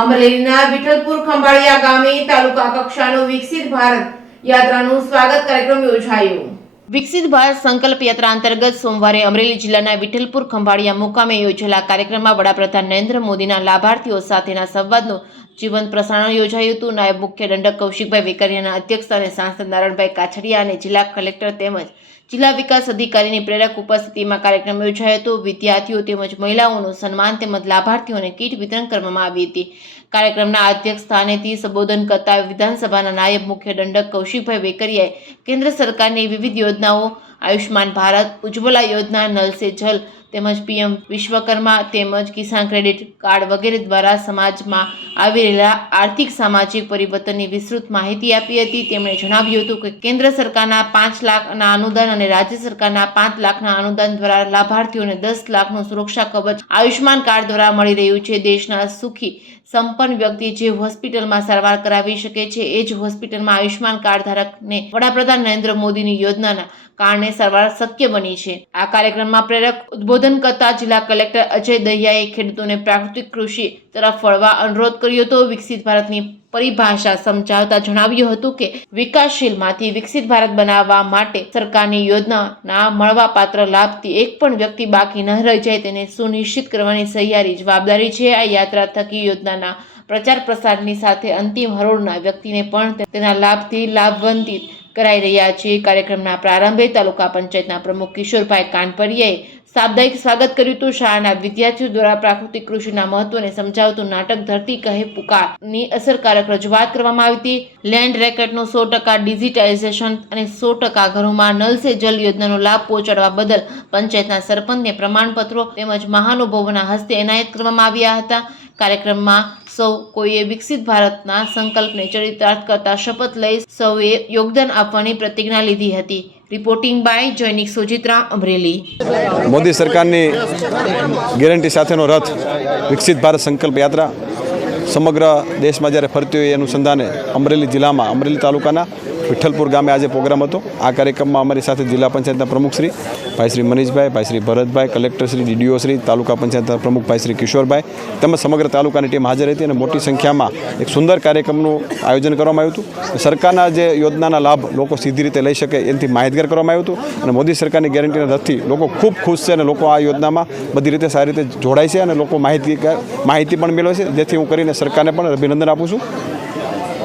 અમરેલીના વિઠ્ઠલપુર ખંભાળિયા ગામે તાલુકા કક્ષાનો વિકસિત ભારત યાત્રાનું સ્વાગત કાર્યક્રમ યોજાયો। વિકસિત ભારત સંકલ્પ યાત્રા અંતર્ગત સોમવારે અમરેલી જિલ્લાના વિઠ્ઠલપુર ખંભાળિયા મુકામે યોજાયેલા કાર્યક્રમમાં વડાપ્રધાન નરેન્દ્ર મોદીના લાભાર્થીઓ સાથેના સંવાદનું જીવંત પ્રસારણ યોજાયું હતું। નાયબ મુખ્ય દંડક કૌશિકભાઈ વેકરિયાના અધ્યક્ષસ્થાને સાંસદ નારણભાઈ કાછડિયા અને જિલ્લા કલેક્ટર તેમજ જિલ્લા વિકાસ અધિકારીની પ્રેરક ઉપસ્થિતિમાં કાર્યક્રમ યોજાયો હતો। વિદ્યાર્થીઓ તેમજ મહિલાઓનું સન્માન તેમજ લાભાર્થીઓને કીટ વિતરણ કરવામાં આવી હતી। કાર્યક્રમના અધ્યક્ષ સ્થાનેથી સંબોધન કરતા વિધાનસભાના નાયબ મુખ્ય દંડક કૌશિકભાઈ વેકરિયાએ કેન્દ્ર સરકારની વિવિધ યોજનાઓ આયુષ્માન ભારત, ઉજ્જવલા યોજના, નલ સે જલ તેમજ પીએમ વિશ્વકર્મા તેમજ કિસાન ક્રેડિટ કાર્ડ વગેરે દ્વારા સમાજમાં આવી રહેલા આર્થિક સામાજિક પરિવર્તનની વિસ્તૃત માહિતી આપી હતી। તેમણે જણાવ્યું હતું કે કેન્દ્ર સરકારના 5 લાખના અનુદાન અને રાજ્ય સરકારના 5 લાખના અનુદાન દ્વારા લાભાર્થીઓને 10 લાખનું સુરક્ષા કવચ આયુષ્માન કાર્ડ દ્વારા મળી રહ્યું છે। દેશના સુખી સંપન્ન વ્યક્તિ જે હોસ્પિટલમાં સારવાર કરાવી શકે છે એ જ હોસ્પિટલમાં આયુષ્માન કાર્ડ ધારકને વડાપ્રધાન નરેન્દ્ર મોદીની યોજનાના કારણે સારવાર શક્ય બની છે। આ કાર્યક્રમમાં પ્રેરક ઉદ્બોધન કરતા જિલ્લા કલેક્ટર અજય દહિયાએ ખેડૂતોને પ્રાકૃતિક કૃષિ તરફ વળવા અનુરોધ કર્યો હતો। વિકસિત ભારતની પરિભાષા સમજાવતા જણાવ્યું હતું કે વિકાસશીલમાંથી વિકસિત ભારત બનાવવા માટે સરકારની યોજનાના મળવાપાત્ર લાભથી એક પણ વ્યક્તિ બાકી ન રહી જાય તેને સુનિશ્ચિત કરવાની સહિયારી જવાબદારી છે। આ યાત્રા થકી યોજનાના પ્રચાર પ્રસારની સાથે અંતિમ હરોળના વ્યક્તિને પણ તેના લાભથી લાભાન્વિત કરાઈ રહ્યા છે। કાર્યક્રમના પ્રારંભે તાલુકા પંચાયતના પ્રમુખ કિશોરભાઈ કાનપરિયાએ સાપ્તાહિક સ્વાગત કર્યું હતું। શાળાના વિદ્યાર્થીઓ દ્વારા પ્રાકૃતિક કૃષિના મહત્વને સમજાવતું નાટક ધરતી કહે પુકારની અસરકારક રજૂઆત કરવામાં આવી હતી। લેન્ડ રેકેટનું 100% ડિજિટાઇઝેશન અને 100% ઘરોમાં નલ સે જલ યોજનાનો લાભ પહોંચાડવા બદલ પંચાયતના સરપંચને પ્રમાણપત્રો તેમજ મહાનુભાવોના હસ્તે એનાયત કરવામાં આવ્યા હતા। કાર્યક્રમમાં સૌ કોઈએ વિકસિત ભારતના સંકલ્પને ચરિતાર્થ કરતા શપથ લઈ સૌએ યોગદાન આપવાની પ્રતિજ્ઞા લીધી હતી। Reporting by Jainik Sojitra, Amreli. મોદી સરકારની ગેરંટી સાથેનો રથ વિકસિત ભારત સંકલ્પ યાત્રા સમગ્ર દેશમાં જ્યારે ફરતી હોય એ અનુસંધાને અમરેલી જિલ્લામાં અમરેલી તાલુકાના વિઠ્ઠલપુર ગામે આજે પ્રોગ્રામ હતો। આ કાર્યક્રમમાં અમારી સાથે જિલ્લા પંચાયતના પ્રમુખશ્રી ભાઈ શ્રી મનીષભાઈ, ભાઈ શ્રી ભરતભાઈ, કલેક્ટરશ્રી, ડીડીઓ શ્રી, તાલુકા પંચાયતના પ્રમુખ ભાઈ શ્રી કિશોરભાઈ તેમજ સમગ્ર તાલુકાની ટીમ હાજર હતી અને મોટી સંખ્યામાં એક સુંદર કાર્યક્રમનું આયોજન કરવામાં આવ્યું હતું। સરકારના જે યોજનાના લાભ લોકો સીધી રીતે લઈ શકે એનાથી માહિતગાર કરવામાં આવ્યું હતું અને મોદી સરકારની ગેરંટીના રથથી લોકો ખૂબ ખુશ છે અને લોકો આ યોજનામાં બધી રીતે સારી રીતે જોડાય છે અને લોકો માહિતી પણ મેળવે છે, જેથી હું કરીને સરકારને પણ અભિનંદન આપું છું।